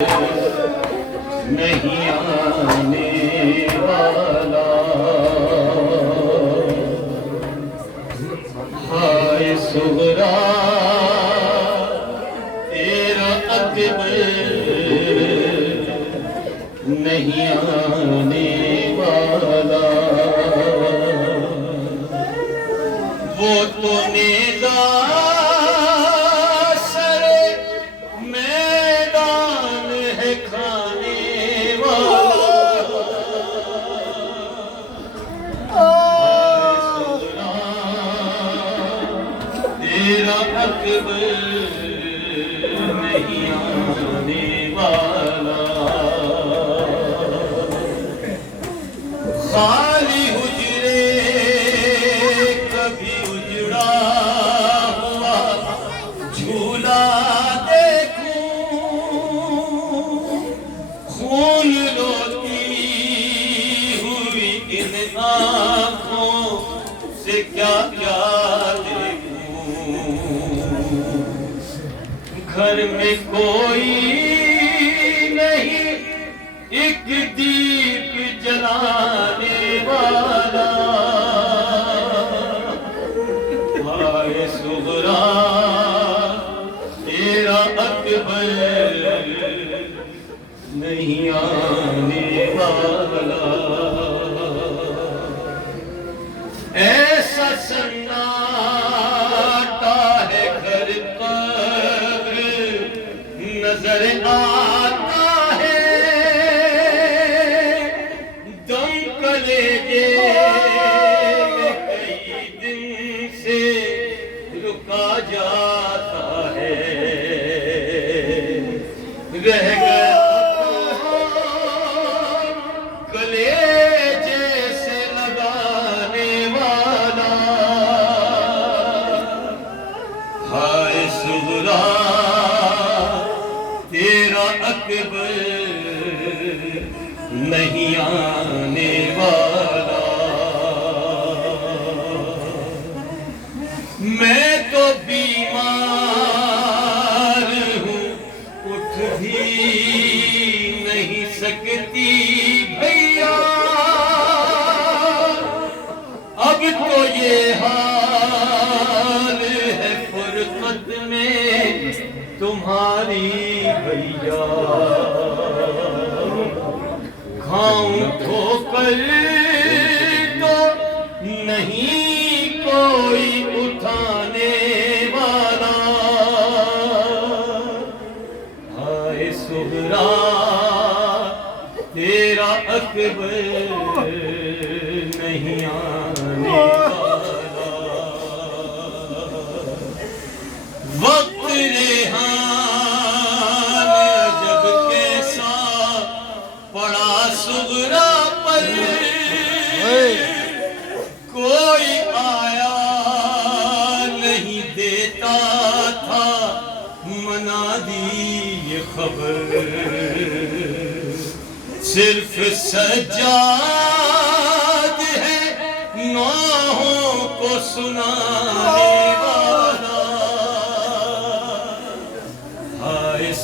نہیں آنے والا ہائے صغرا تیرا اکبر نہیں آنے والا وہ تو نیزہ اکبر نہیں آنے والا خالی حجرے کبھی اجڑا ہوا جھولا دیکھوں خون روتی ہوئی ان آنکھوں سے کیا کیا گھر میں کوئی نہیں ایک دیپ جلانے والا ہائے صغرا تیرا اکبر نہیں آنے والا ایسا سناٹا ہے گھر پر نظر آتا ہے دم کلیجے میں کئی دن سے رکا جاتا ہے رہ گیا کلیجے سے لگانے والا ہائے صغرا تیرا اکبر نہیں آنے والا میں تو بیمار ہوں اٹھ بھی نہیں سکتی بھیا اب تو یہ حال ہے فرقت میں تمہاری بھیا کھاؤں ٹھوکر تو نہیں کوئی اٹھانے والا ہائے صغرا تیرا اکبر نہیں آنے والا وقت صغرا پر کوئی آیا نہیں دیتا تھا منا دی یہ خبر صرف سجاد ہے نوحوں کو سنانے